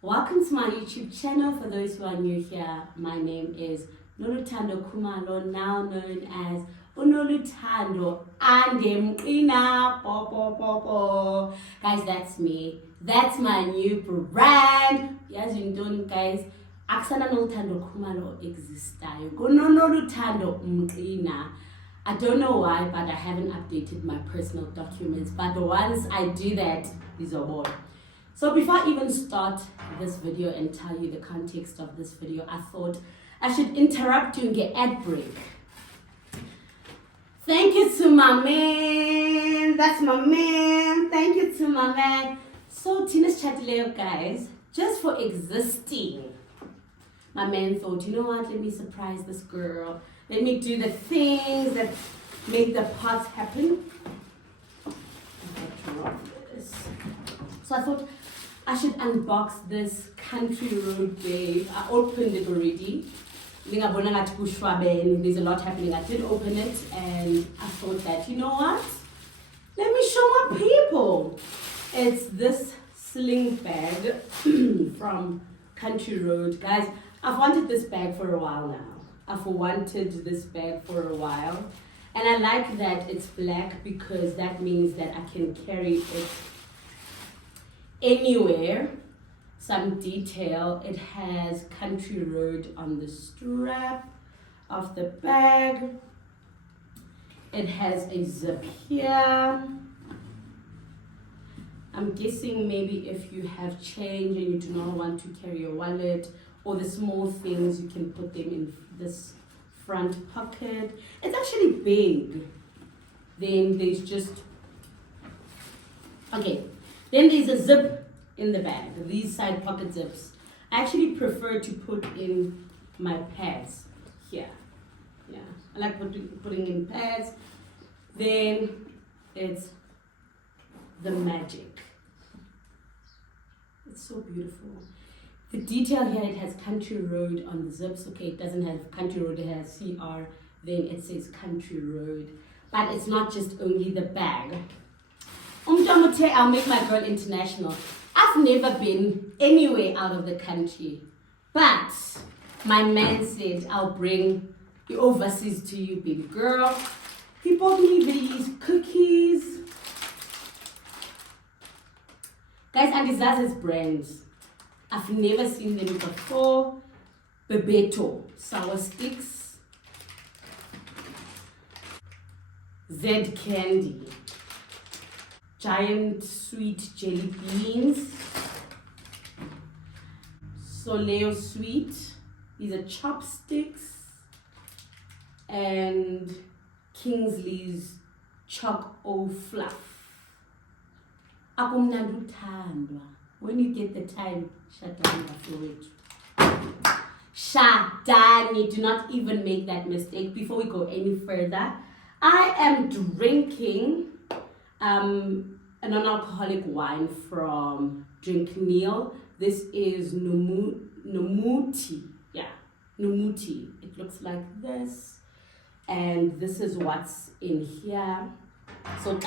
Welcome to my YouTube channel. For those who are new here, my name is Nolu Kumalo, now known as Nolu Andemqina. Guys, that's me. That's my new brand. As you know, guys, Aksana Nolu Kumalo exists. Nolu Mqina. I don't know why, but I haven't updated my personal documents. But once I do that, is a war. So before I even start this video and tell you the context of this video, I thought I should interrupt you and get ad break. Thank you to my man. That's my man. Thank you to my man. So Tina's Chatileo, guys, just for existing. My man thought, you know what, let me surprise this girl. Let me do the things that make the parts happen. So I thought I should unbox this Country Road babe. I opened it already. There's a lot happening. I did open it and I thought that, you know what? Let me show my people. It's this sling bag from Country Road. Guys, I've wanted this bag for a while now. I've wanted this bag for a while. And I like that it's black because that means that I can carry it anywhere. Some detail. It has Country Road on the strap of the bag. It has a zip here. I'm guessing maybe if you have change and you do not want to carry your wallet or the small things, you can put them in this front pocket. It's actually big. Then there's just, okay. Then there's a zip in the bag. These side pocket zips. I actually prefer to put in my pads here. Yeah, I like putting in pads. Then it's the magic. It's so beautiful. The detail here, it has Country Road on the zips. Okay, it doesn't have Country Road, it has CR. Then it says Country Road. But it's not just only the bag. I'll make my girl international. I've never been anywhere out of the country. But my man said, I'll bring the overseas to you, baby girl. He bought me these cookies. Guys, and these are his brands. I've never seen them before. Bebeto sour sticks. Z candy. Giant sweet jelly beans. Soleo sweet. These are chopsticks. And Kingsley's choc o fluff. Akumnanduthandwa. When you get the time, shut down for it. Shut down. You do not even make that mistake. Before we go any further, I am drinking a non-alcoholic wine from Drink Neil. This is Numuti. Yeah, Numuti. It looks like this. And this is what's in here. So,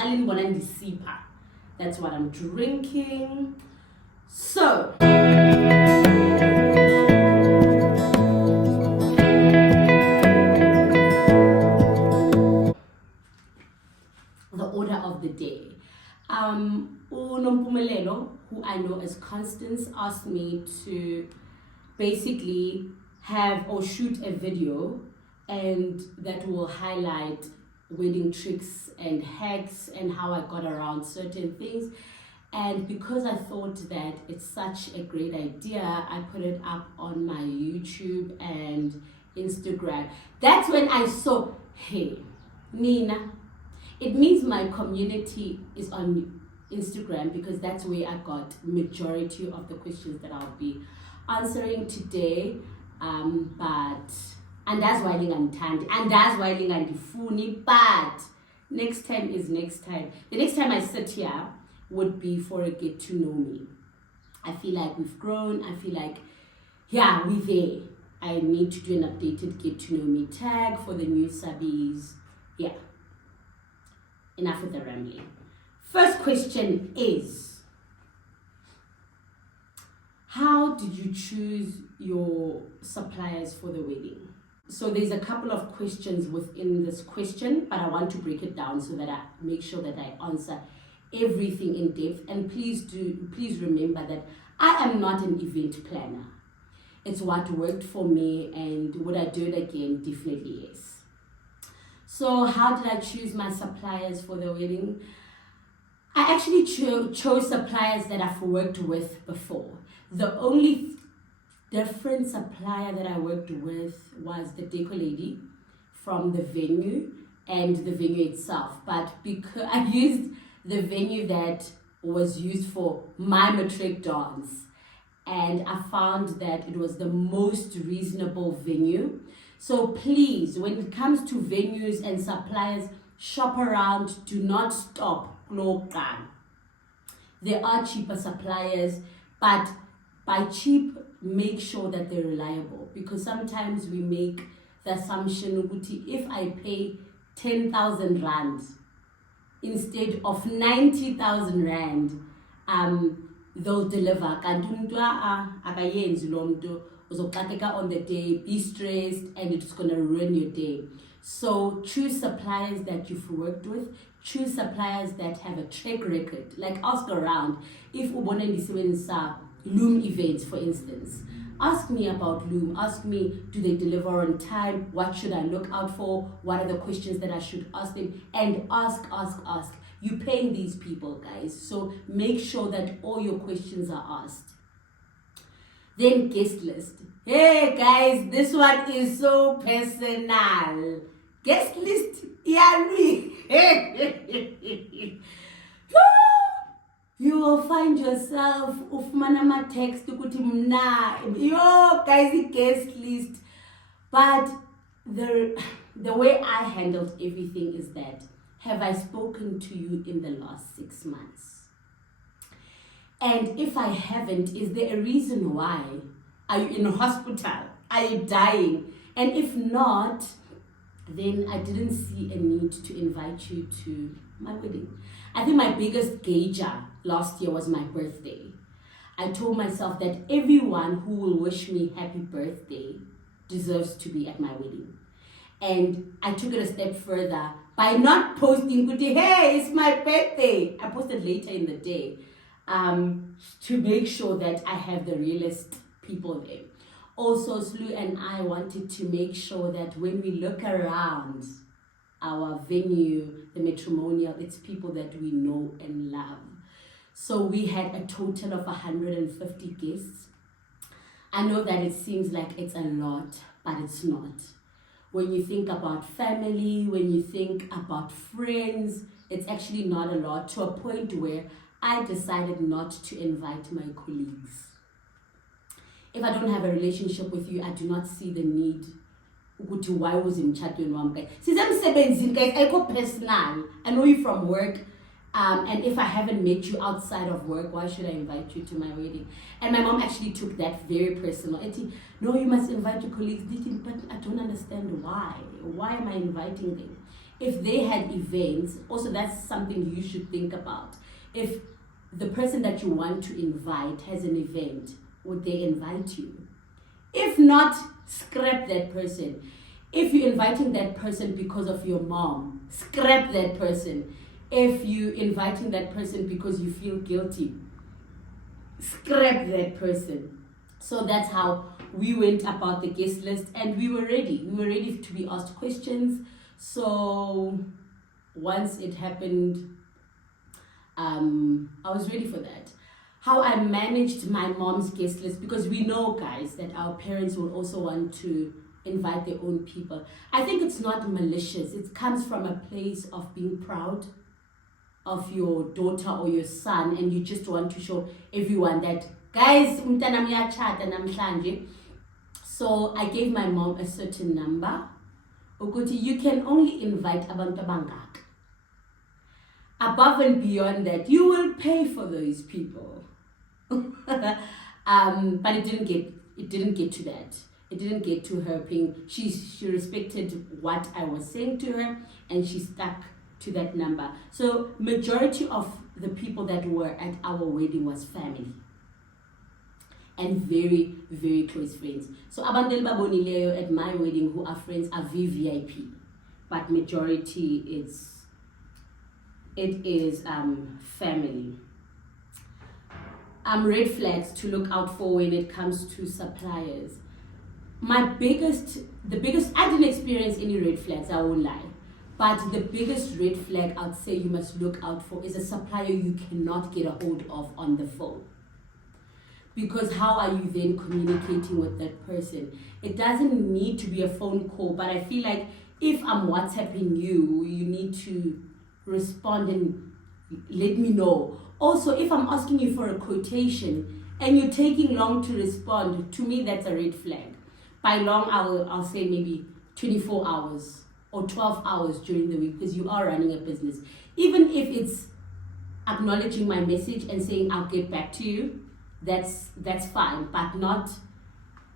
that's what I'm drinking. So, the order of the day. Unompumelelo, who I know as Constance, asked me to basically have or shoot a video and that will highlight wedding tricks and hacks and how I got around certain things. And because I thought that it's such a great idea, I put it up on my YouTube and Instagram. That's when I saw, hey, Nina, it means my community is on Instagram because that's where I got majority of the questions that I'll be answering today. But next time is next time. The next time I sit here would be for a get to know me. I feel like we've grown. I feel like, yeah, we're there. I need to do an updated get to know me tag for the new subbies. Yeah. Enough with the rambling. First question is, how how did you choose your suppliers for the wedding? So there's a couple of questions within this question, but I want to break it down so that I make sure that I answer everything in depth. And please remember that I am not an event planner. It's what worked for me, and would I do it again? Definitely yes. So how did I choose my suppliers for the wedding? I actually chose suppliers that I've worked with before. The only different supplier that I worked with was the deco lady from the venue and the venue itself. But because I used the venue that was used for my matric dance, and I found that it was the most reasonable venue. So please, when it comes to venues and suppliers, shop around, do not stop. There are cheaper suppliers, but by cheap, make sure that they're reliable, because sometimes we make the assumption if I pay 10,000 rand instead of 90,000 rand, they'll deliver. Kanti umuntu akayenzi lo muntu, uzoxakeka on the day, be stressed, and it's going to ruin your day. So choose suppliers that you've worked with. Choose suppliers that have a track record. Like, ask around. If ubona ndisebenzisa Loom events, for instance, ask me about Loom. Ask me, do they deliver on time? What should I look out for? What are the questions that I should ask them? And ask. You're paying these people, guys. So make sure that all your questions are asked. Then guest list. Hey guys, this one is so personal. Guest list, yeah, me. You will find yourself ufumana text ukuthi mna yo guys, guest list. But the way I handled everything is that, have I spoken to you in the last 6 months? And if I haven't, is there a reason why? Are you in a hospital? Are you dying? And if not, then I didn't see a need to invite you to my wedding. I think my biggest gauger last year was my birthday. I told myself that everyone who will wish me happy birthday deserves to be at my wedding. And I took it a step further by not posting, hey, it's my birthday. I posted later in the day to make sure that I have the realest people there. Also, Slu and I wanted to make sure that when we look around our venue, the matrimonial, it's people that we know and love. So we had a total of 150 guests. I know that it seems like it's a lot, but it's not. When you think about family, when you think about friends, it's actually not a lot, to a point where I decided not to invite my colleagues. If I don't have a relationship with you, I do not see the need. Why was in chat with one guy? Since I'm 17, guys, I go personal. I know you from work. And if I haven't met you outside of work, why should I invite you to my wedding? And my mom actually took that very personal. No, you must invite your colleagues. But I don't understand why. Why am I inviting them? If they had events, also that's something you should think about. If the person that you want to invite has an event, would they invite you? If not, scrap that person. If you're inviting that person because of your mom, scrap that person. If you're inviting that person because you feel guilty, scrap that person. So that's how we went about the guest list, and we were ready. We were ready to be asked questions. So once it happened, I was ready for that. How I managed my mom's guest list, because we know, guys, that our parents will also want to invite their own people. I think it's not malicious. It comes from a place of being proud of your daughter or your son, and you just want to show everyone that, guys, umntana uyachata namhlanje. So I gave my mom a certain number. Ukuthi, you can only invite abantu abangaka. Above and beyond that, you will pay for those people. But it didn't get to that. It didn't get to her paying. She respected what I was saying to her, and she stuck to that number. So majority of the people that were at our wedding was family. and very, very close friends. So abantu elibabonileyo at my wedding who are friends are VVIP, but majority it is family. Red flags to look out for when it comes to suppliers. The biggest, I didn't experience any red flags, I won't lie. But the biggest red flag I'd say you must look out for is a supplier you cannot get a hold of on the phone. Because how are you then communicating with that person? It doesn't need to be a phone call, but I feel like if I'm WhatsApping you, you need to respond and let me know. Also, if I'm asking you for a quotation and you're taking long to respond, to me that's a red flag. By long, I'll say maybe 24 hours or 12 hours during the week, because you are running a business. Even if it's acknowledging my message and saying I'll get back to you, that's fine, but not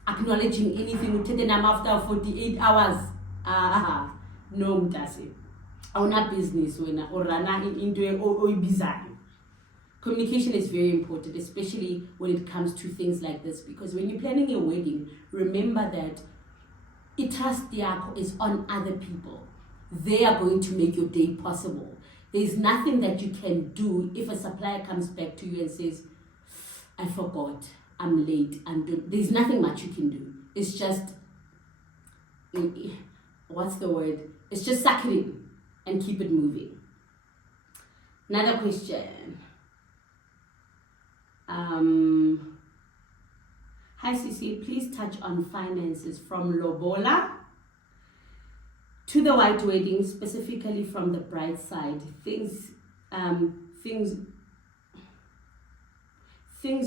acknowledging anything after 48 hours. No, mtasi. Awuna business wena or rana into oyibizayo. Communication is very important, especially when it comes to things like this, because when you're planning a wedding, remember that trust is on other people. They are going to make your day possible. There's nothing that you can do if a supplier comes back to you and says, I forgot, I'm late, there's nothing much you can do. It's just, what's the word? It's just suck it in and keep it moving. Another question. Hi Sisi, please touch on finances from lobola to the white wedding, specifically from the bride side. Things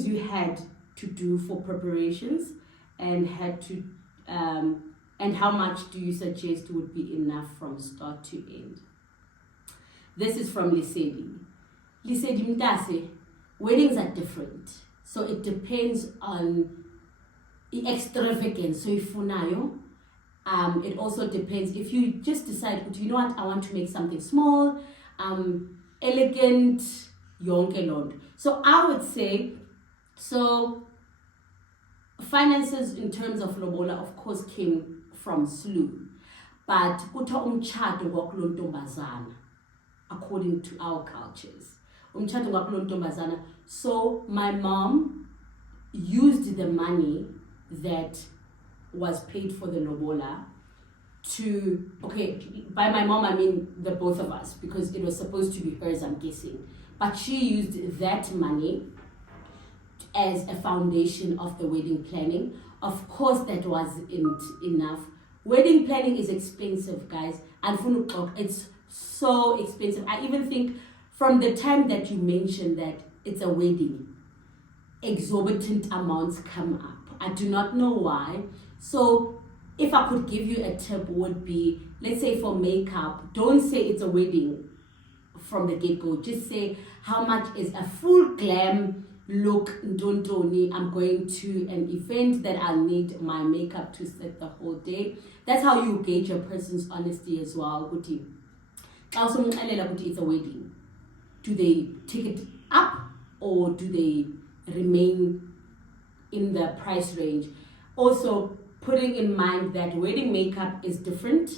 you had to do for preparations and how much do you suggest would be enough from start to end? This is from Lisedi. Lisedi mtase, weddings are different. So it depends on the extravagance. So if unayo, it also depends if you just decide, you know what, I want to make something small, elegant, yonke lond. So I would say, finances in terms of lobola, of course, came from SLU, but kuta umchato wakulo ntombazana, according to our cultures. Umchato wakulo ntombazana. So my mom used the money that was paid for the lobola to, by my mom I mean the both of us, because it was supposed to be hers, I'm guessing, but she used that money as a foundation of the wedding planning. Of course that wasn't enough. Wedding planning is expensive, guys, and it's so expensive. I even think from the time that you mentioned that it's a wedding, exorbitant amounts come up. I do not know why. So if I could give you a tip, would be, let's say for makeup, don't say it's a wedding from the get-go. Just say how much is a full glam look. Ntontoni, I'm going to an event that I'll need my makeup to set the whole day. That's how you gauge a person's honesty as well. Also, it's a wedding. Do they take it up or do they remain in the price range? Also, putting in mind that wedding makeup is different.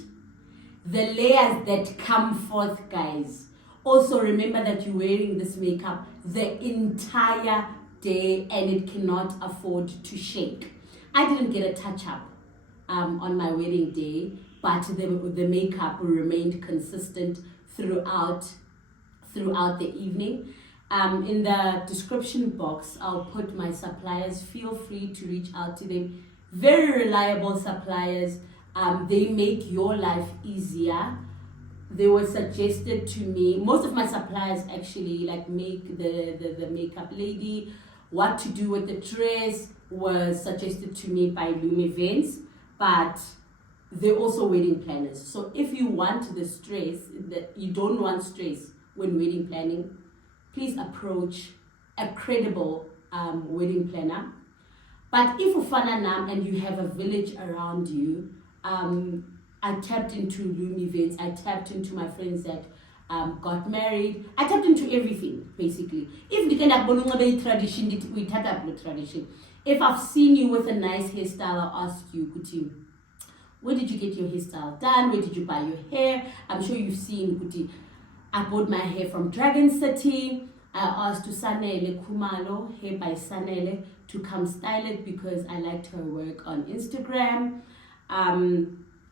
The layers that come forth, guys. Also, remember that you're wearing this makeup the entire day and it cannot afford to shake. I didn't get a touch-up on my wedding day, but the makeup remained consistent throughout the evening. In the description box, I'll put my suppliers. Feel free to reach out to them. Very reliable suppliers. They make your life easier. They were suggested to me. Most of my suppliers actually make the makeup lady. What to do with the dress was suggested to me by Loom Events, but they're also wedding planners. So if you want the stress, that you don't want stress when wedding planning, please approach a credible wedding planner. But if ufana nam and you have a village around you, I tapped into Loom Events. I tapped into my friends that got married. I tapped into everything, basically. If we can have tradition, we tap up the tradition. If I've seen you with a nice hairstyle, I'll ask you, Kuti, where did you get your hairstyle done? Where did you buy your hair? I'm sure you've seen, Kuti, I bought my hair from Dragon City. I asked to Sanele Kumalo, Hair by Sanele, to come style it because I liked her work on Instagram.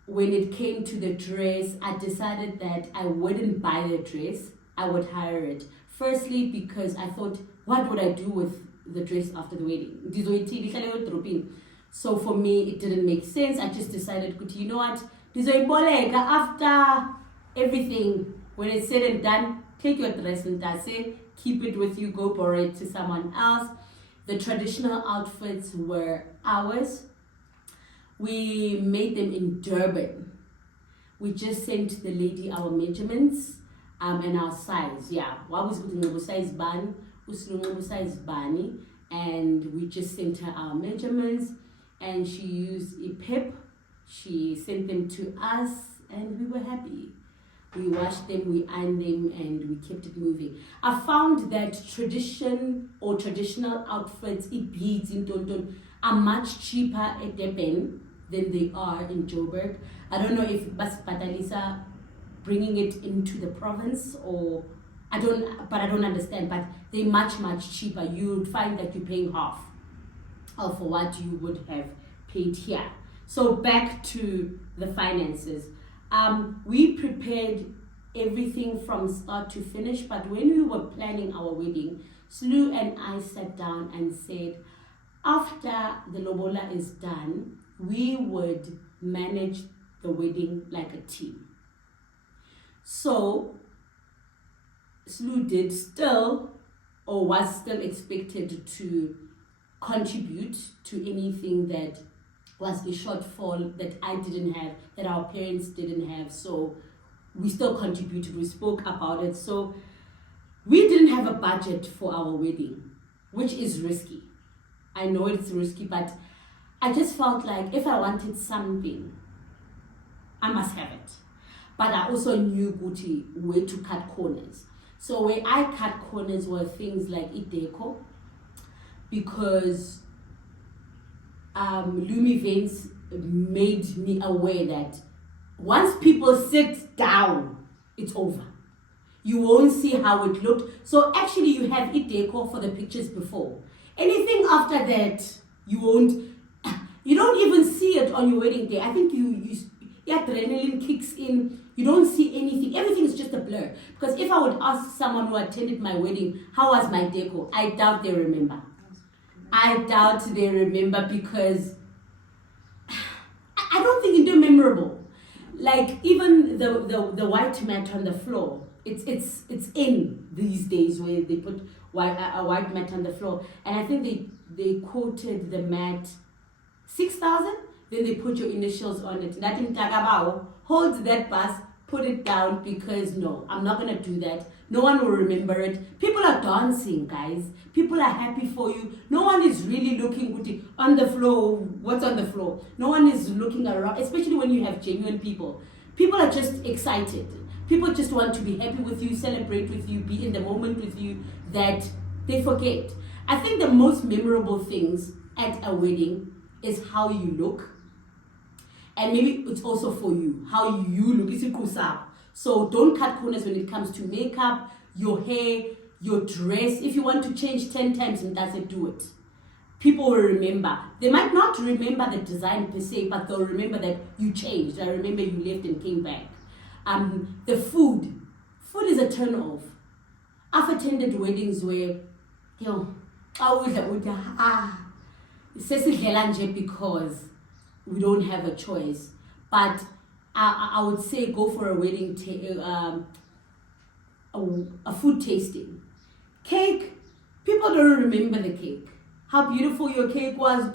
When it came to the dress, I decided that I wouldn't buy the dress, I would hire it. Firstly, because I thought, what would I do with the dress after the wedding? So for me, it didn't make sense. I just decided, you know what? After everything, when it's said and done, take your dress and keep it with you, go borrow it to someone else. The traditional outfits were ours. We made them in Durban. We just sent the lady our measurements and our size. Yeah, what was good size bani, size bani, and we just sent her our measurements, and she used a pip. She sent them to us, and we were happy. We washed them, we ironed them, and we kept it moving. I found that traditional outfits, beads in Tonton, are much cheaper at Durban than they are in Joburg. I don't know if Batalisa bringing it into the province, or I don't understand, but they're much cheaper. You would find that you're paying half of what you would have paid here. So back to the finances. We prepared everything from start to finish, but when we were planning our wedding, Slu and I sat down and said, after the lobola is done, we would manage the wedding like a team. So Slu did still, or was still expected to contribute to anything that was a shortfall that I didn't have, that our parents didn't have. So we still contributed, we spoke about it. So we didn't have a budget for our wedding, which is risky. I know it's risky, but I just felt like if I wanted something, I must have it. But I also knew Gucci where to cut corners. So where I cut corners were things like deco, because Loom Events made me aware that once people sit down, it's over. You won't see how it looked. So actually you have deco for the pictures before. Anything after that, you don't even see it on your wedding day. I think your adrenaline kicks in. You don't see anything. Everything is just a blur. Because if I would ask someone who attended my wedding, how was my deco? I doubt they remember. Because I don't think it's memorable. Like even the white mat on the floor, it's in these days where they put a white mat on the floor, and I think they quoted the mat 6,000. Then they put your initials on it. Nothing tagabao. Hold that bus, put it down, because no, I'm not gonna do that. No one will remember it. People are dancing, guys. People are happy for you. No one is really looking on the floor. What's on the floor? No one is looking around, especially when you have genuine people. People are just excited. People just want to be happy with you, celebrate with you, be in the moment with you, that they forget. I think the most memorable things at a wedding is how you look. And maybe it's also for you, how you look. It's a So don't cut corners when it comes to makeup, your hair, your dress. If you want to change 10 times, do it. People will remember. They might not remember the design per se, but they'll remember that you changed. I remember you left and came back. The food. Food is a turn off. I've attended weddings where, because we don't have a choice. But I would say go for a wedding, a food tasting. Cake, people don't remember the cake. How beautiful your cake was,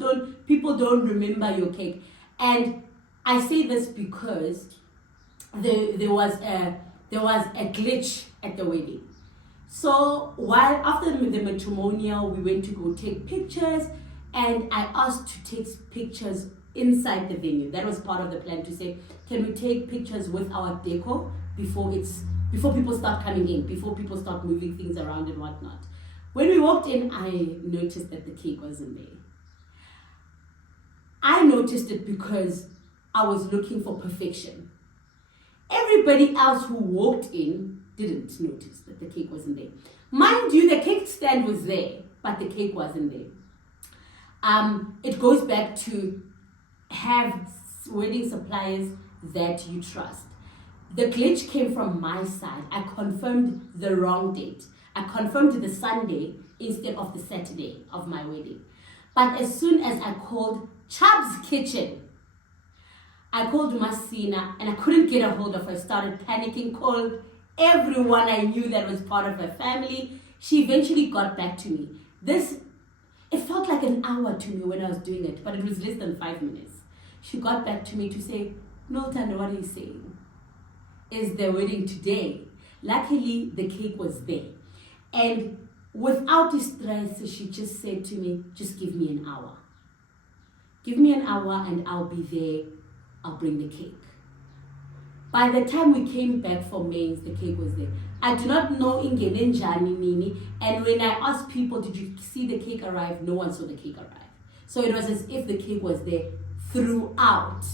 people don't remember your cake. And I say this because there was a glitch at the wedding. So while after the matrimonial, we went to go take pictures, and I asked to take pictures inside the venue. That was part of the plan, to say, can we take pictures with our deco before people start coming in, before people start moving things around and whatnot. When we walked in, I noticed that the cake wasn't there. noticed it because I was looking for perfection. Everybody else who walked in didn't notice that the cake wasn't there. Mind you, the cake stand was there, but the cake wasn't there. It goes back to have wedding suppliers that you trust. The glitch came from my side. I confirmed the wrong date. I confirmed the Sunday instead of the Saturday of my wedding. But as soon as I called Chubb's Kitchen, I called Masina and I couldn't get a hold of her. I started panicking, called everyone I knew that was part of her family. She eventually got back to me. It felt like an hour to me when I was doing it, but it was less than 5 minutes. She got back to me to say, "No, Tando, what are you saying? Is the wedding today?" Luckily, the cake was there. And without distress, she just said to me, "Just give me an hour. Give me an hour and I'll be there. I'll bring the cake." By the time we came back for mains, the cake was there. I do not know Ingenenjani Nini, and when I asked people, "Did you see the cake arrive?" No one saw the cake arrive. So it was as if the cake was there throughout.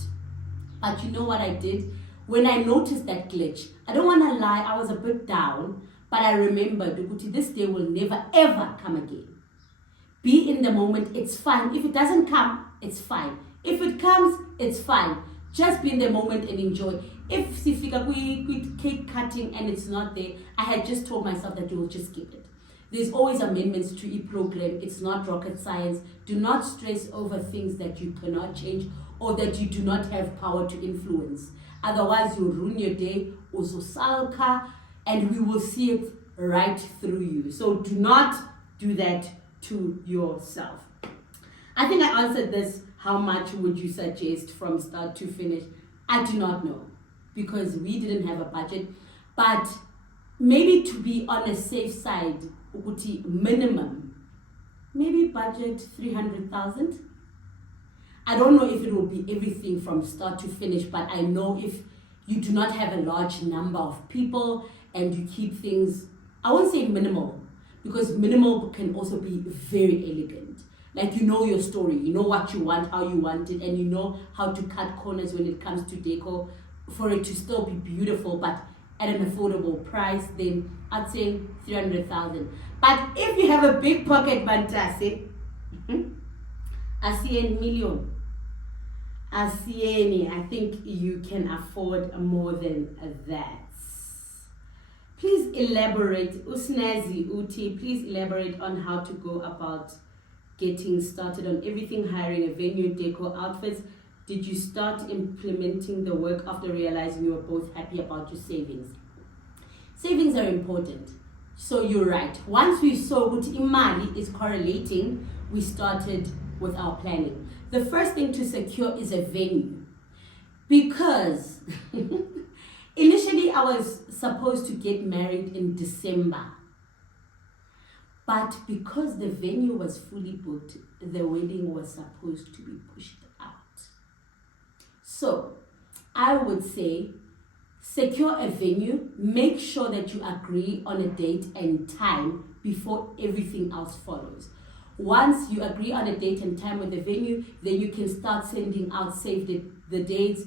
But you know what I did? When I noticed that glitch, I don't want to lie, I was a bit down, but I remembered, this day will never ever come again. Be in the moment, it's fine. If it doesn't come, it's fine. If it comes, it's fine. Just be in the moment and enjoy. If sifika cake cutting and it's not there, I had just told myself that you will just skip it. There's always amendments to each program. It's not rocket science. Do not stress over things that you cannot change or that you do not have power to influence. Otherwise, you'll ruin your day, uzosalka, and we will see it right through you. So do not do that to yourself. I think I answered this. How much would you suggest from start to finish? I do not know because we didn't have a budget. But maybe to be on a safe side, minimum, maybe budget 300,000. I don't know if it will be everything from start to finish, but I know if you do not have a large number of people and you keep things, I won't say minimal, because minimal can also be very elegant. Like you know your story, you know what you want, how you want it, and you know how to cut corners when it comes to decor for it to still be beautiful, but at an affordable price. Then I'd say 300,000. But if you have a big pocket, Bantase, I see a million. I think you can afford more than that. Please elaborate, Usnazi Uti, please elaborate on how to go about getting started on everything, hiring a venue, decor, outfits. Did you start implementing the work after realizing you were both happy about your savings? Savings are important. So you're right. Once we saw what Imali is correlating, we started with our planning. The first thing to secure is a venue. Because initially I was supposed to get married in December. But because the venue was fully booked, the wedding was supposed to be pushed out. So I would say secure a venue, make sure that you agree on a date and time before everything else follows. Once you agree on a date and time with the venue, then you can start sending out save the dates,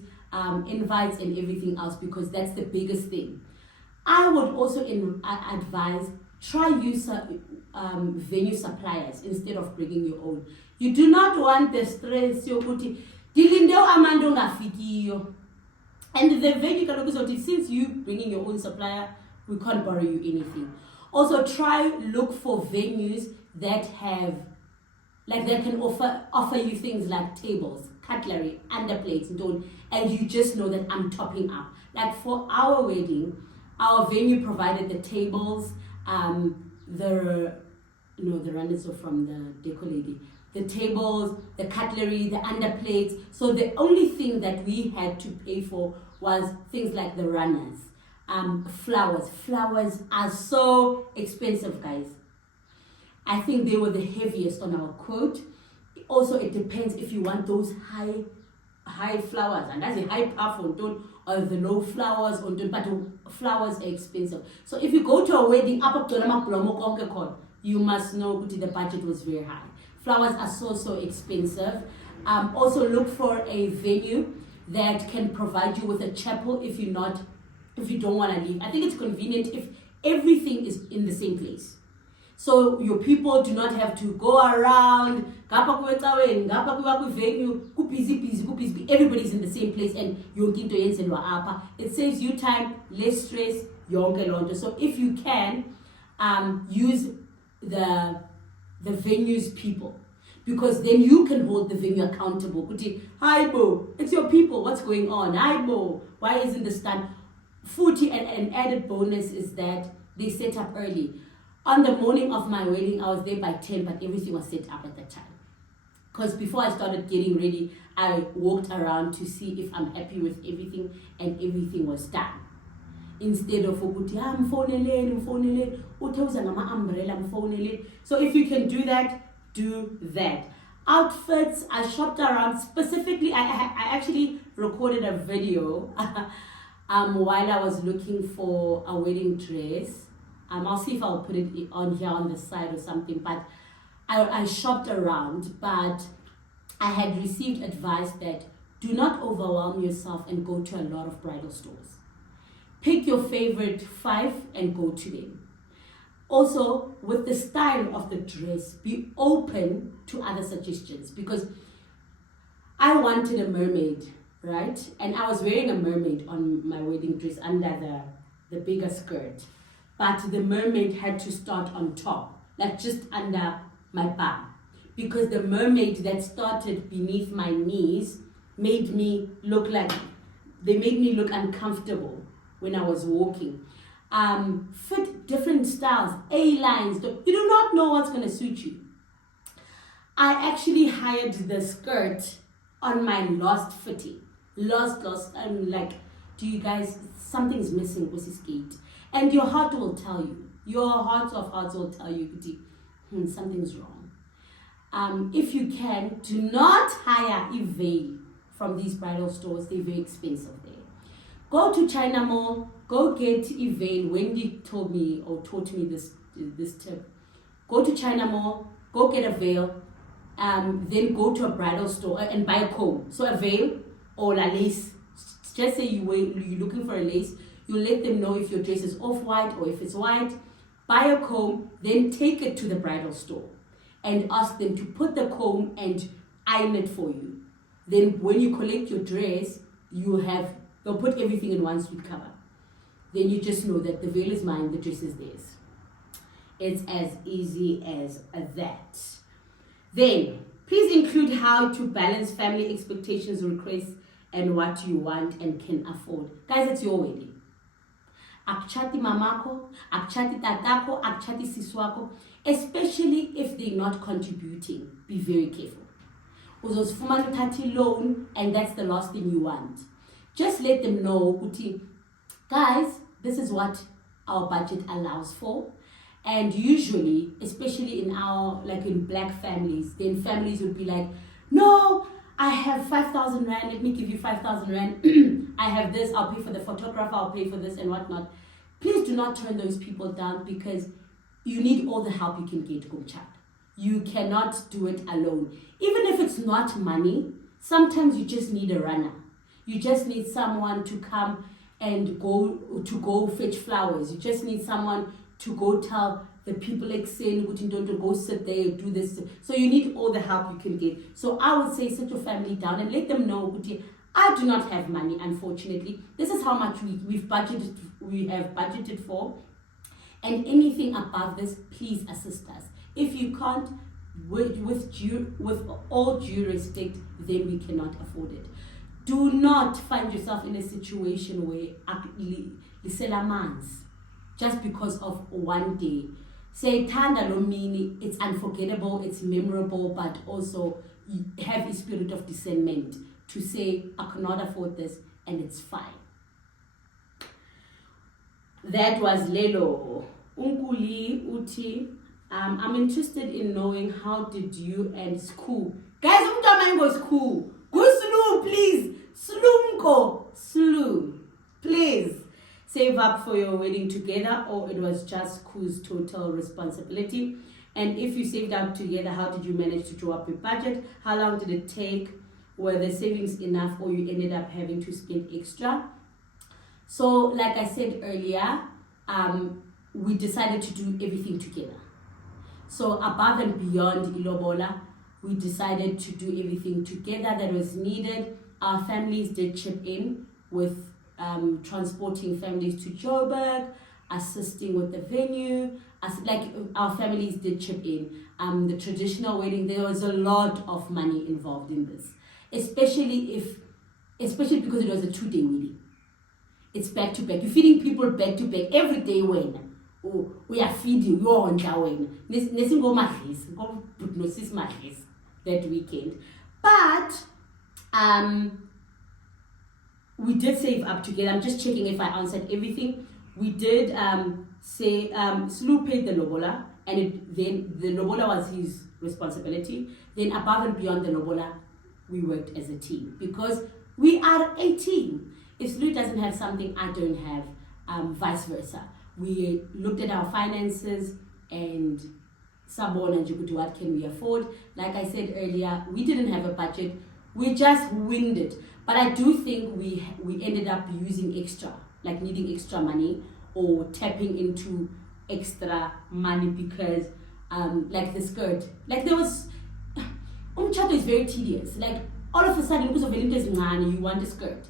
invites and everything else, because that's the biggest thing. I would also advise, try use venue suppliers instead of bringing your own. You do not want the stress, and the venue, since you bringing your own supplier, we can't borrow you anything. Also, look for venues that have, that can offer you things like tables, cutlery, underplates, and you just know that I'm topping up. Like for our wedding, our venue provided the tables, the runners are from the deco lady, the tables, the cutlery, the underplates. So the only thing that we had to pay for was things like the runners. Flowers. Flowers are so expensive, guys. I think they were the heaviest on our quote. Also, it depends if you want those high flowers, and that's a high puff on or the low flowers on but flowers are expensive. So if you go to a wedding, you must know the budget was very high. Flowers are so expensive. Also look for a venue that can provide you with a chapel if you don't want to leave. I think it's convenient if everything is in the same place. So your people do not have to go around, venue, busy. Everybody's in the same place and it saves you time, less stress, so if you can, use the venue's people, because then you can hold the venue accountable. Hi Bo, it's your people, what's going on? Hi Bo, why isn't this done? Footy, and an added bonus is that they set up early. On the morning of my wedding, I was there by 10, but everything was set up at that time. Because before I started getting ready, I walked around to see if I'm happy with everything, and everything was done. Instead of umbrella. So if you can do that. Outfits, I shopped around. Specifically, I actually recorded a video while I was looking for a wedding dress. I'll see if I'll put it on here on the side or something, but I shopped around, but I had received advice that do not overwhelm yourself and go to a lot of bridal stores. Pick your favorite 5 and go to them. Also, with the style of the dress, be open to other suggestions, because I wanted a mermaid, right? And I was wearing a mermaid on my wedding dress under the bigger skirt. But the mermaid had to start on top, like just under my bum. Because the mermaid that started beneath my knees made me look uncomfortable when I was walking. Fit different styles, A-lines, you do not know what's going to suit you. I actually hired the skirt on my lost fitting. I'm like, do you guys, something's missing with this gate. And your heart will tell you. Your heart of hearts will tell you, something's wrong. If you can, do not hire a veil from these bridal stores. They're very expensive there. Go to China Mall, go get a veil. Wendy taught me this tip. Go to China Mall, go get a veil, then go to a bridal store and buy a comb. So a veil or a lace. Just say you're looking for a lace. You let them know if your dress is off-white or if it's white. Buy a comb, then take it to the bridal store and ask them to put the comb and iron it for you. Then when you collect your dress, they'll put everything in one sweet cover. Then you just know that the veil is mine, the dress is theirs. It's as easy as that. Then, please include how to balance family expectations, requests, and what you want and can afford. Guys, it's your wedding. Akchati mamako, akchati tatako, akchati siswako, especially if they're not contributing. Be very careful. Uzosifumana uthatha loan, and that's the last thing you want. Just let them know, guys, this is what our budget allows for. And usually, especially in in black families, then families would be like, no, I have 5,000 rand, let me give you 5,000 rand. I have this, I'll pay for the photographer, I'll pay for this and whatnot. Please do not turn those people down, because you need all the help you can get, Gumchat. You cannot do it alone. Even if it's not money, sometimes you just need a runner. You just need someone to come and go fetch flowers. You just need someone to go tell the people like saying, go sit there, do this. So you need all the help you can get. So I would say sit your family down and let them know, I do not have money, unfortunately. This is how much we have budgeted for. And anything above this, please assist us. If you can't, with all due respect, then we cannot afford it. Do not find yourself in a situation where just because of one day. Say Tanda Lomini, it's unforgettable, it's memorable, but also you have a spirit of discernment to say, I cannot afford this, and it's fine. That was Lelo. Unkuli Uti. I'm interested in knowing how did you and school. Guys, go school. Go slow, please. Slow. Please. Save up for your wedding together, or it was just school's total responsibility. And if you saved up together, how did you manage to draw up your budget? How long did it take? Were the savings enough, or you ended up having to spend extra? So, like I said earlier, we decided to do everything together. So above and beyond Ilobola, we decided to do everything together that was needed. Our families did chip in with transporting families to Joburg, assisting with the venue. Our families did chip in. The traditional wedding, there was a lot of money involved in this, especially because it was a 2-day wedding. It's back to back. You're feeding people back to back every day. When we are feeding, you're on when that weekend. But we did save up together. I'm just checking if I answered everything. We did say Slu paid the lobola, and then the lobola was his responsibility. Then above and beyond the lobola, we worked as a team because we are a team. If Slu doesn't have something I don't have, vice versa. We looked at our finances and Sabon and Jukutu, what can we afford? Like I said earlier, we didn't have a budget. We just winged it. But I do think we ended up using extra, like needing extra money or tapping into extra money because, like the skirt, like there was, Umchato is very tedious. Like all of a sudden, because of Velinda's you want a skirt.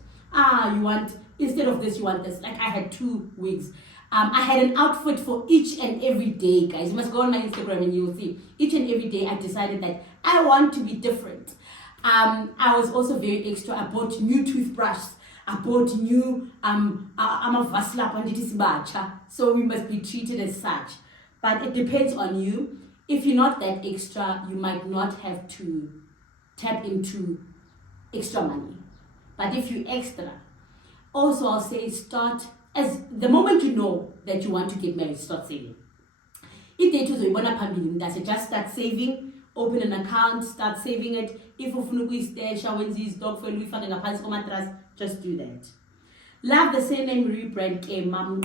Instead of this, you want this. Like I had 2 wigs. I had an outfit for each and every day, guys. You must go on my Instagram and you will see. Each and every day I decided that I want to be different. I was also very extra. I bought new toothbrushes. I bought new I'm a vaslap and so we must be treated as such. But it depends on you. If you're not that extra, you might not have to tap into extra money. But if you're extra, also I'll say start, as the moment you know that you want to get married, start saving. If they choose you just start saving, open an account, start saving it. If you dog for just do that. Love the same name rebrand Mam.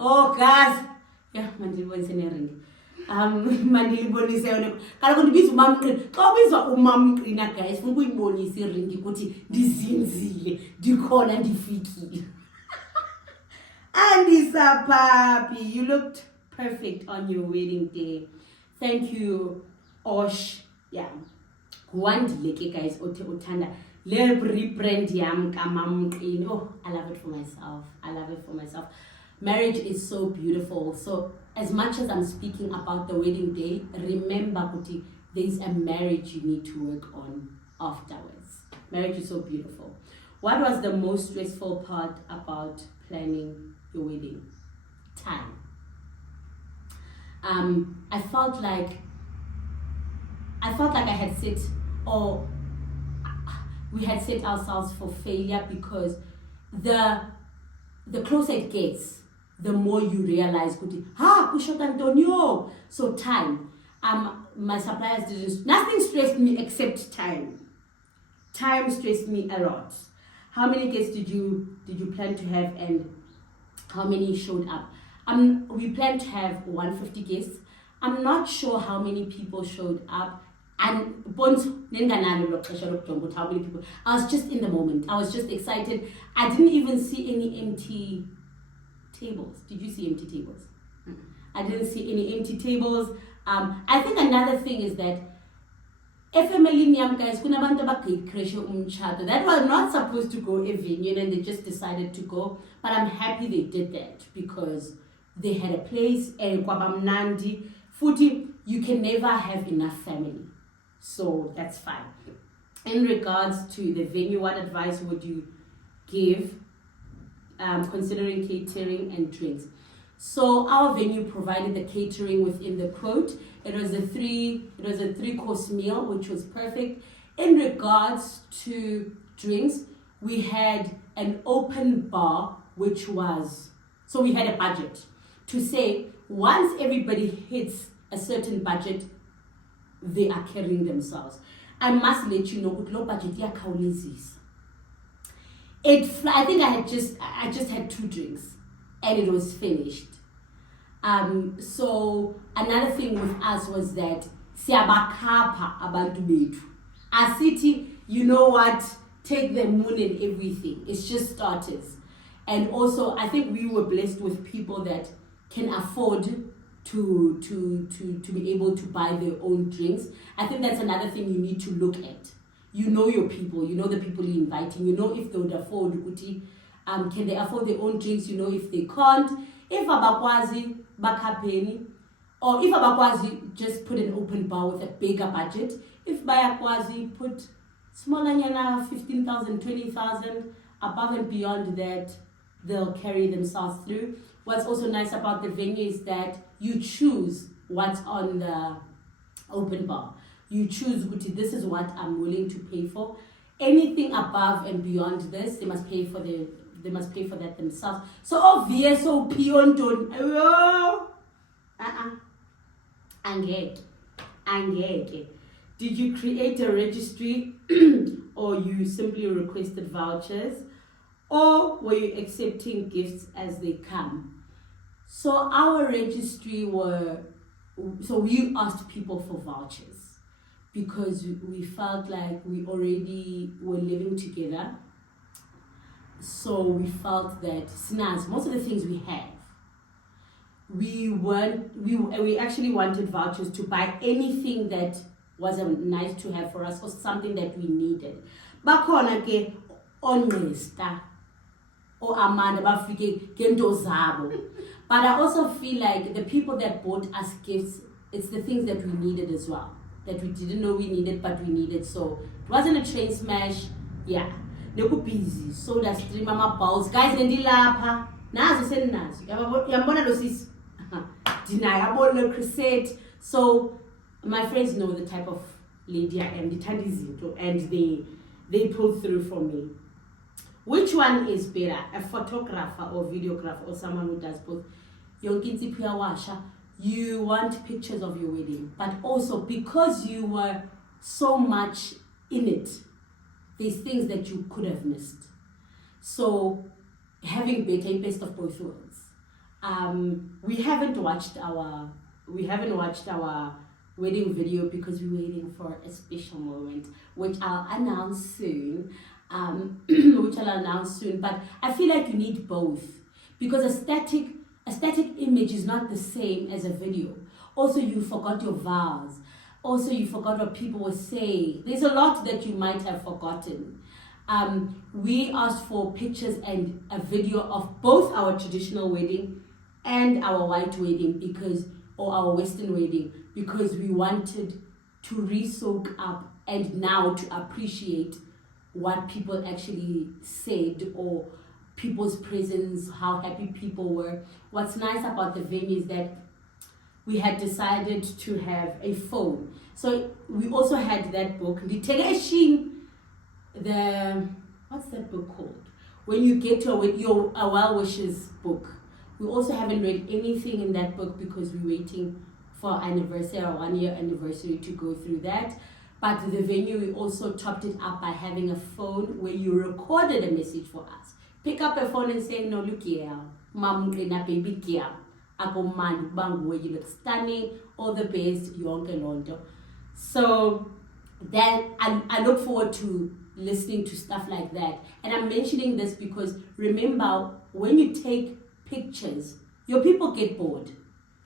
Oh guys, yeah, ring. Mandilibonise kaloku ndibiza umamqina xa ubizwa umamqina guys funa ukuyibonisa iringi ukuthi ndizinzile ndikhona ndifikile. Andisa papi, you looked perfect on your wedding day. Thank you, Osh. Yeah, wandile ke guys othe uthanda le rebrand yam kamamqina. Oh, I love it for myself. Marriage is so beautiful. So as much as I'm speaking about the wedding day, remember, Kuti, there's a marriage you need to work on afterwards. Marriage is so beautiful. What was the most stressful part about planning your wedding? Time. I felt like I had set, or we had set ourselves for failure because the closer it gets, the more you realize, Antonio. So time. My suppliers nothing stressed me except time. Time stressed me a lot. How many guests did you plan to have, and how many showed up? We planned to have 150 guests. I'm not sure how many people showed up. And how many people? I was just in the moment. I was just excited. I didn't even see any empty tables. Did you see empty tables? I didn't see any empty tables. I think another thing is that guys, that was not supposed to go a venue and they just decided to go. But I'm happy they did that because they had a place and Kwabamnandi. Futi, you can never have enough family. So that's fine. In regards to the venue, what advice would you give considering catering and drinks? So our venue provided the catering within the quote. It was a 3-course meal, which was perfect. In regards to drinks, we had an open bar, which was, so we had a budget to say once everybody hits a certain budget, they are carrying themselves. I must let you know, with low budget, I think I just had 2 drinks and it was finished. So another thing with us was that siyabakapha abantu bethu. Our city, you know what, take the moon and everything. It's just starters. And also, I think we were blessed with people that can afford to be able to buy their own drinks. I think that's another thing you need to look at. You know your people, you know the people you're inviting, you know if they would afford can they afford their own drinks, you know if they can't. If abakwazi bakapeni, or if abakwazi just put an open bar with a bigger budget. If bayakwazi put smaller nyana 15,000, 20,000, above and beyond that, they'll carry themselves through. What's also nice about the venue is that you choose what's on the open bar. You choose, this is what I'm willing to pay for. Anything above and beyond this, they must pay for that themselves. So VSO Pionton, angeke. Did you create a registry or you simply requested vouchers? Or were you accepting gifts as they come? So our registry we asked people for vouchers because we felt like we already were living together. So we felt that SNAS, most of the things we have, we actually wanted vouchers to buy anything that was nice to have for us or something that we needed. Bakhona ke onesta or Amanda bafike gento zabo. But I also feel like the people that bought us gifts, it's the things that we needed as well. That we didn't know we needed, but we needed. So it wasn't a train smash. Yeah. They were busy. Soda stream, mama balls. Guys, nendi lapha. Nazo senazo. Yambona lo sis. Deny. Abona crusade. So my friends know the type of lady I am, the Tandizinto, and they pull through for me. Which one is better, a photographer or videographer or someone who does both? Yonkinzi Piawasha, you want pictures of your wedding, but also because you were so much in it, there's things that you could have missed. So having better best of both worlds. We haven't watched our wedding video because we're waiting for a special moment, which I'll announce soon. But I feel like you need both because a static image is not the same as a video. Also, you forgot your vows. Also, you forgot what people were saying. There's a lot that you might have forgotten. We asked for pictures and a video of both our traditional wedding and our white wedding or our Western wedding, because we wanted to re-soak up and now to appreciate what people actually said or people's presence, how happy people were. What's nice about the venue is that we had decided to have a phone. So we also had that book, what's that book called? When you get to your well wishes book. We also haven't read anything in that book because we're waiting for our anniversary, our 1-year anniversary, to go through that. But the venue, we also topped it up by having a phone where you recorded a message for us. Pick up a phone and say, no, look here, mom, baby, here. You look stunning, all the best, yonke londo. So then I look forward to listening to stuff like that. And I'm mentioning this because remember, when you take pictures, your people get bored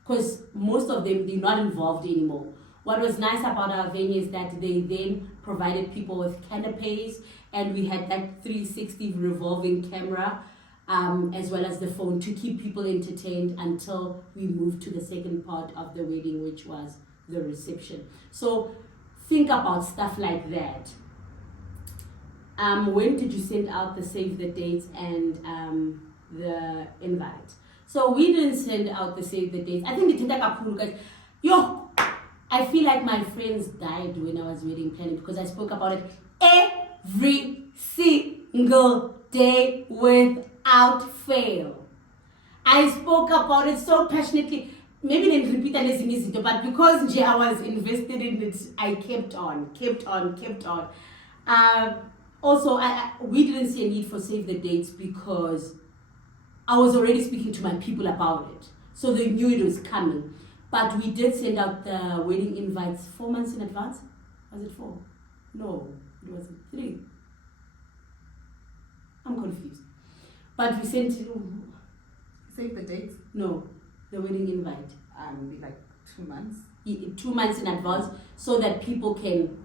because most of them, they're not involved anymore. What was nice about our venue is that they then provided people with canapes, and we had that 360 revolving camera, as well as the phone to keep people entertained until we moved to the second part of the wedding, which was the reception. So think about stuff like that. When did you send out the save the dates and the invite? So we didn't send out the save the dates. I think it took a cool guys. I feel like my friends died when I was wedding planning because I spoke about it every single day without fail. I spoke about it so passionately. Maybe they repeat it, but because I was invested in it, I kept on. Also, we didn't see a need for save the dates because I was already speaking to my people about it. So they knew it was coming. But we did send out the wedding invites 4 months in advance. Was it 4? No, it was 3. I'm confused. But we sent it. Save the dates? No, the wedding invite. Like 2 months. 2 months in advance, so that people can.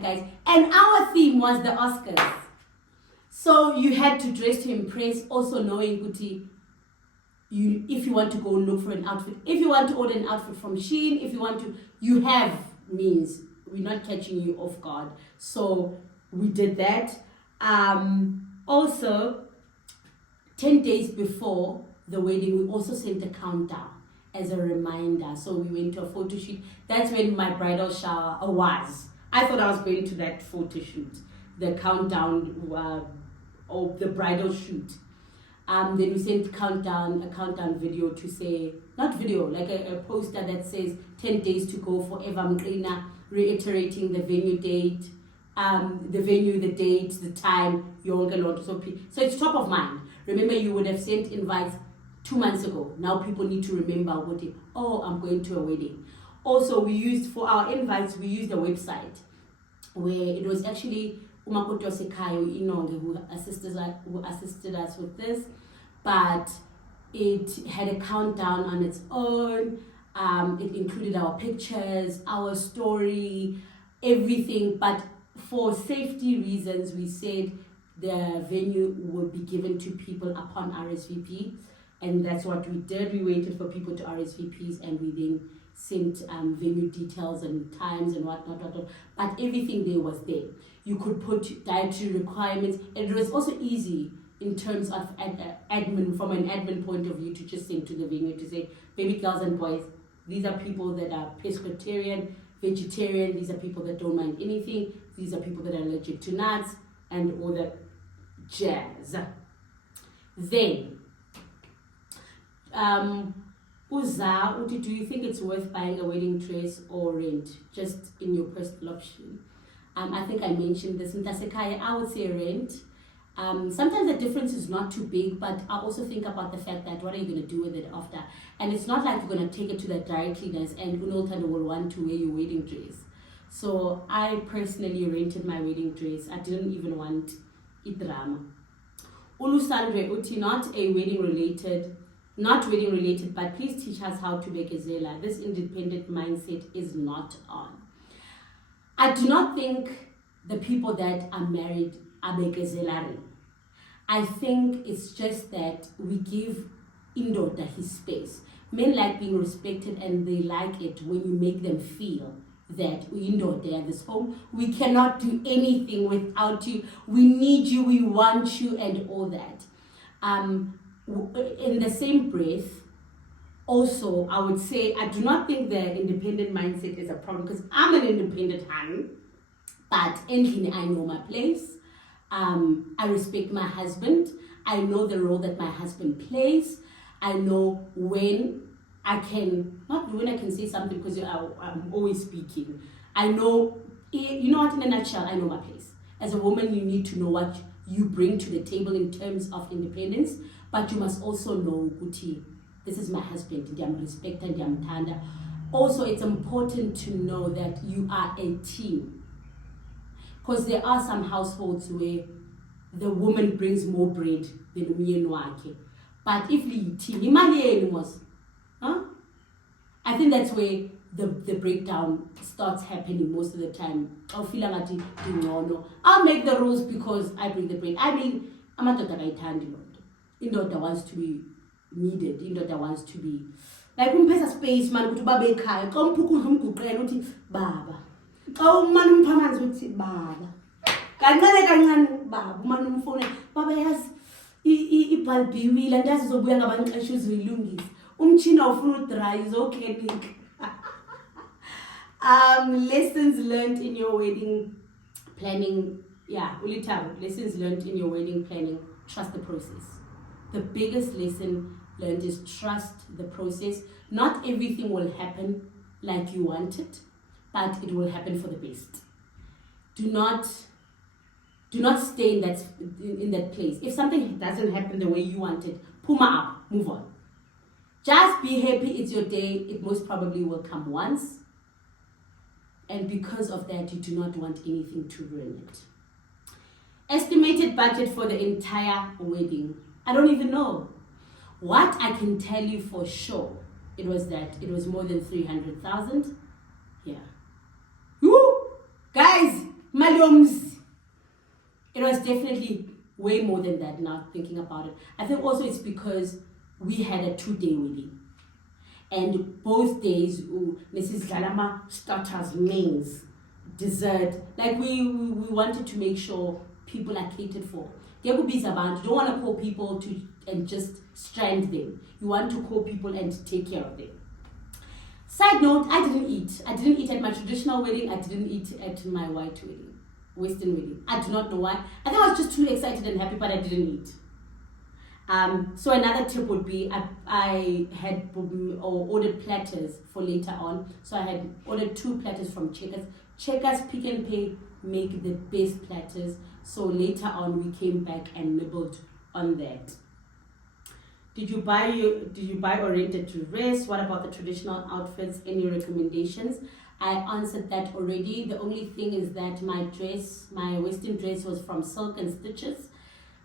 Guys. And our theme was the Oscars. So you had to dress to impress, also knowing Guti, if you want to go look for an outfit, if you want to order an outfit from Shein, if you want to, you have means. We're not catching you off guard. So we did that. Also, 10 days before the wedding, we also sent a countdown as a reminder. So we went to a photo shoot. That's when my bridal shower was. I thought I was going to that photo shoot, the countdown of the bridal shoot. Then we sent a countdown video to say, not video, like a poster that says 10 days to go for Eva Mkrina, reiterating the venue date, the date, the time, so it's top of mind. Remember, you would have sent invites 2 months ago. Now people need to remember I'm going to a wedding. Also, we used for our invites, we used a website where it was actually Umakoto Sekayo Inonge who assisted us with this, but it had a countdown on its own. It included our pictures, our story, everything. But for safety reasons, we said the venue will be given to people upon RSVP. And that's what we did. We waited for people to RSVPs, and we then sent venue details and times and whatnot. But everything there was there. You could put dietary requirements. And it was also easy in terms of admin, from an admin point of view, to just send to the venue to say, baby girls and boys, these are people that are pescatarian, vegetarian, these are people that don't mind anything, these are people that are allergic to nuts, and all that jazz. Then, Uza, do you think it's worth buying a wedding dress or rent? Just in your personal option. I think I mentioned this. I would say rent. Sometimes the difference is not too big, but I also think about the fact that what are you going to do with it after? And it's not like you're going to take it to the dry cleaners and Unoltana will want to wear your wedding dress. So I personally rented my wedding dress. I didn't even want it drama. Ulusandre Uti, not wedding related, but please teach us how to make a zela. This independent mindset is not on. I do not think the people that are married are bekezelari. I think it's just that we give indoda his space. Men like being respected, and they like it when you make them feel that indoda at this home, we cannot do anything without you. We need you, we want you, and all that. In the same breath, also, I would say I do not think the independent mindset is a problem, because I'm an independent hand, but endly I know my place. I respect my husband. I know the role that my husband plays. I know when I can, not when I can say something, because I'm always speaking. I know, you know what, in a nutshell, I know my place. As a woman, you need to know what you bring to the table in terms of independence, but you must also know, Guti, this is my husband, I'm respected, I'm tender. Also, it's important to know that you are a team. Because there are some households where the woman brings more bread than umyeni wakhe. But if we team, I think that's where the breakdown starts happening most of the time. I'll make the rules because I bring the bread. I mean, amadoda kayithandi lonto. Indoda wants to be needed. Indoda wants to be like umpesa space man ukuthi baba ekhaya. Xa umphukhudla umguqela uthi baba. Xa umane umphamanzi uthi baba. Kancane baba umane umfone baba yazi ibhalbhi iwile andazi uzobuya ngabanqesha uzuyilungisa. Umchina ufuna udry uzokenika. Lessons learned in your wedding planning. Yeah, Ulitaro, lessons learned in your wedding planning. Trust the process. The biggest lesson learned is trust the process. Not everything will happen like you want it, but it will happen for the best. Do not stay in that place. If something doesn't happen the way you want it, puma up, move on. Just be happy it's your day. It most probably will come once. And because of that, you do not want anything to ruin it. Estimated budget for the entire wedding. I don't even know. What I can tell you for sure, it was more than 300,000. Yeah. Woo! Guys, malums. It was definitely way more than that now thinking about it. I think also it's because we had a 2-day wedding. And both days, Mrs. Galama starters, mains, dessert. Like we wanted to make sure people are catered for. You don't want to call people and just strand them. You want to call people and take care of them. Side note, I didn't eat. I didn't eat at my traditional wedding. I didn't eat at my white wedding, Western wedding. I do not know why. I think I was just too excited and happy, but I didn't eat. So another tip would be I had ordered platters for later on. So I had ordered 2 platters from Checkers. Checkers Pick and Pay make the best platters. So later on we came back and nibbled on that. Did you buy or rent a dress? What about the traditional outfits? Any recommendations? I answered that already. The only thing is that my Western dress was from Silk and Stitches.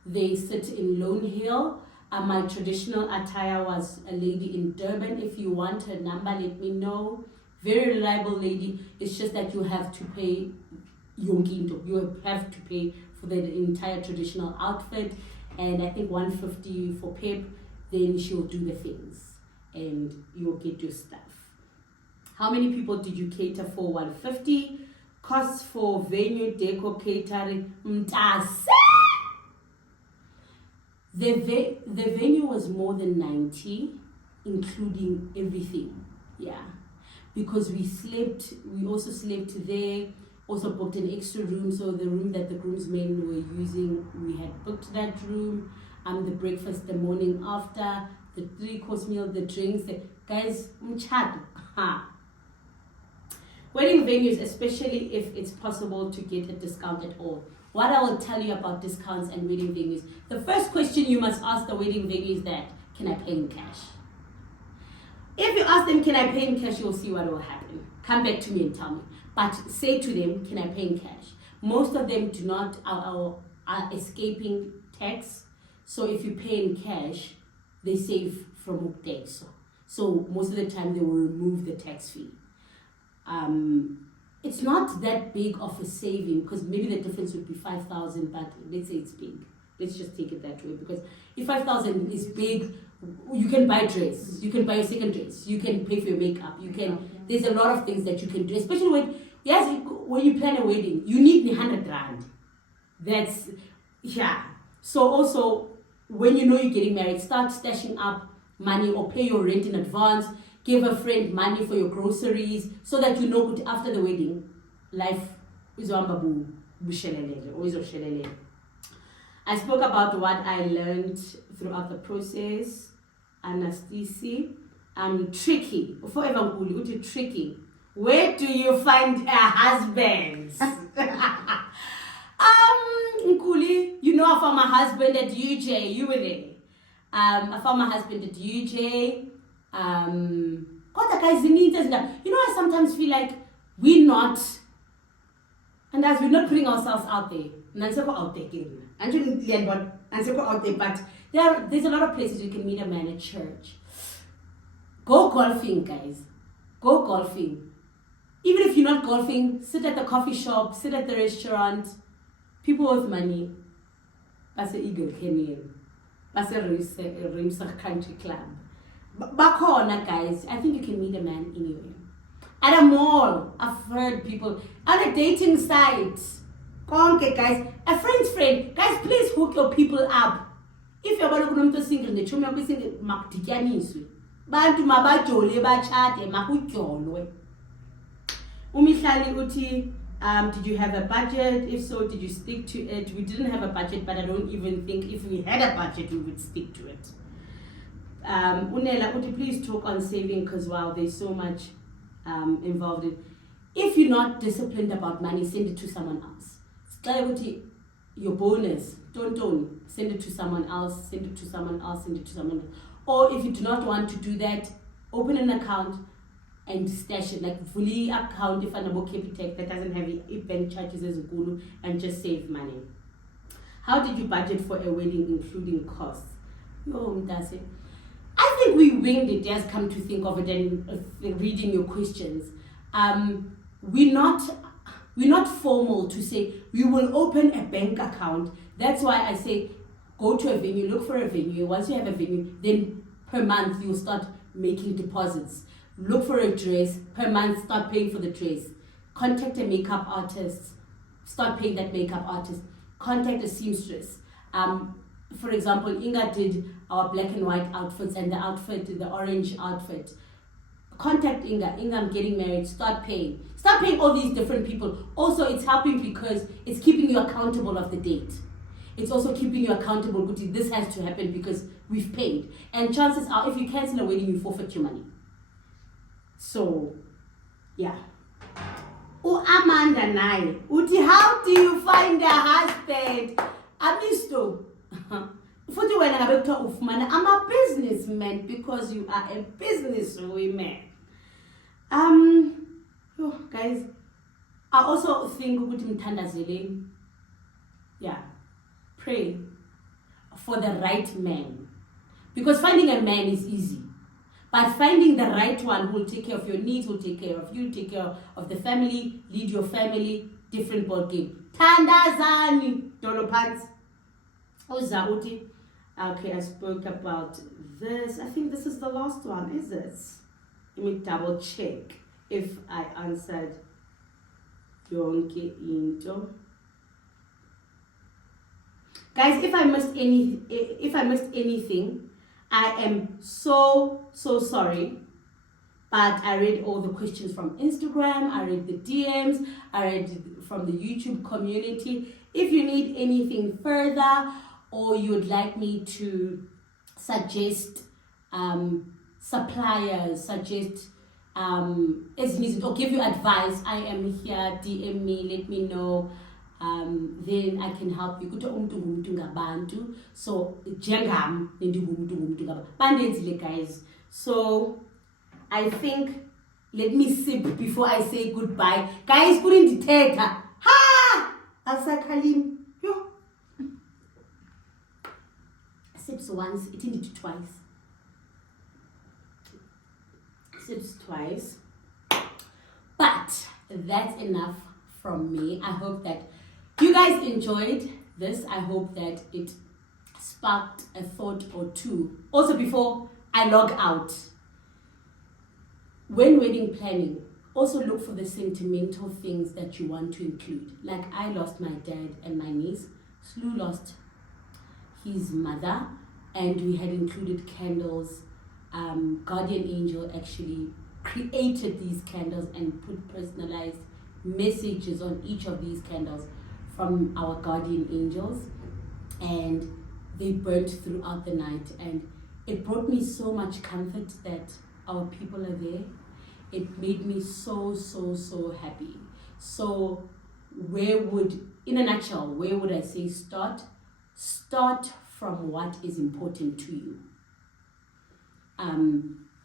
They sit in Lone Hill. My traditional attire was a lady in Durban. If you want her number, let me know. Very reliable lady. It's just that you have to pay yonkinto. You have to pay for the entire traditional outfit. And I think 150 for Pep. Then she'll do the things. And you'll get your stuff. How many people did you cater for? 150. Costs for venue, deco, catering. Mtase! The venue was more than 90, including everything. Yeah. Because we also slept there, also booked an extra room. So the room that the groomsmen were using, we had booked that room. The breakfast the morning after, the 3-course meal, the drinks. Guys, mchad. Wedding venues, especially if it's possible to get a discount at all. What I will tell you about discounts and wedding venues. The first question you must ask the wedding venue is that, can I pay in cash? If you ask them, can I pay in cash, you'll see what will happen. Come back to me and tell me. But say to them, can I pay in cash? Most of them do not, are escaping tax. So if you pay in cash, they save from tax. So most of the time they will remove the tax fee. It's not that big of a saving because maybe the difference would be 5,000, but let's say it's big. Let's just take it that way, because if 5,000 is big, you can buy dress, you can buy your second dress, you can pay for your makeup, you can. There's a lot of things that you can do, especially when you plan a wedding, you need 100 rand. That's So also when you know you're getting married, start stashing up money or pay your rent in advance. Give a friend money for your groceries so that you know after the wedding, life is I spoke about what I learned throughout the process. Anesthesia. Tricky. Tricky. Where do you find a husband? Nkuli, you know I found my husband at UJ. You were there. I found my husband at UJ. Guys, you know, I sometimes feel like we're not, and as we're not putting ourselves out there. But there's a lot of places you can meet a man at church. Go golfing, guys. Go golfing. Even if you're not golfing, sit at the coffee shop, sit at the restaurant. People with money. That's the Eagle Canyon. That's the Rimsach Country Club. Bakhona, guys, I think you can meet a man anywhere. At a mall, I've heard people. On a dating site. Konke, guys. A friend's friend. Guys, please hook your people up. If you're going to single, the chum will sing Maktikianiswi. Bantu mabajole bachate makutyolwe. Umihlali uti, did you have a budget? If so, did you stick to it? We didn't have a budget, but I don't even think if we had a budget, we would stick to it. Unela, would you please talk on saving, because wow, there's so much involved in. If you're not disciplined about money, send it to someone else. Your bonus, don't send it to someone else, send it to someone else, send it to someone else. Or if you do not want to do that, open an account and stash it. Like fully account if an Capitec that doesn't have bank charges as Gulu, and just save money. How did you budget for a wedding including costs? I think we winged it, just come to think of it, and reading your questions. We're not formal to say we will open a bank account. That's why I say go to a venue, look for a venue. Once you have a venue, then per month you'll start making deposits. Look for a dress, per month start paying for the dress. Contact a makeup artist, start paying that makeup artist. Contact a seamstress. For example, Inga did our black and white outfits and the orange outfit. Contact Inga. Inga, I'm getting married. Start paying. Start paying all these different people. Also, it's helping because it's keeping you accountable of the date. It's also keeping you accountable. This has to happen because we've paid. And chances are, if you cancel a wedding, you forfeit your money. So, yeah. Oh, Amanda Nai. Uti, how do you find a husband? Amisto. I'm a businessman because you are a businesswoman. Guys, I also think pray for the right man, because finding a man is easy, but finding the right one who will take care of your needs, will take care of you, take care of the family, lead your family, different ball game. Tandazani dolopants. Okay, I spoke about this. I think this is the last one, is it? Let me double check if I answered yonke into. Guys, if I missed anything, I am so sorry. But I read all the questions from Instagram, I read the DMs, I read from the YouTube community. If you need anything further, or you would like me to suggest suppliers, suggest as needed, or give you advice, I am here. DM me, let me know. Then I can help you. So guys. So I think, let me sip before I say goodbye. Guys, put in the tag. Ha! Asakalim. Sips once, it did twice. Sips twice. But that's enough from me. I hope that you guys enjoyed this. I hope that it sparked a thought or two. Also, before I log out, when wedding planning, also look for the sentimental things that you want to include. Like I lost my dad and my niece. Slu lost his mother, and we had included candles. Guardian Angel actually created these candles and put personalized messages on each of these candles from our guardian angels, and they burnt throughout the night, and it brought me so much comfort that our people are there. It made me so happy. So in a nutshell, where would I say start? Start from what is important to you.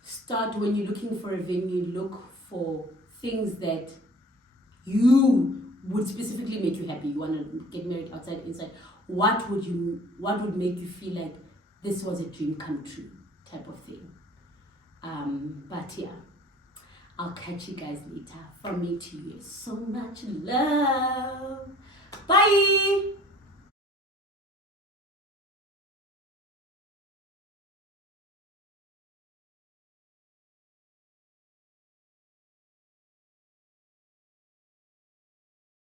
Start when you're looking for a venue, look for things that you would specifically make you happy. You want to get married outside, inside. What would make you feel like this was a dream come true type of thing. But yeah, I'll catch you guys later. From me to you, so much love. Bye.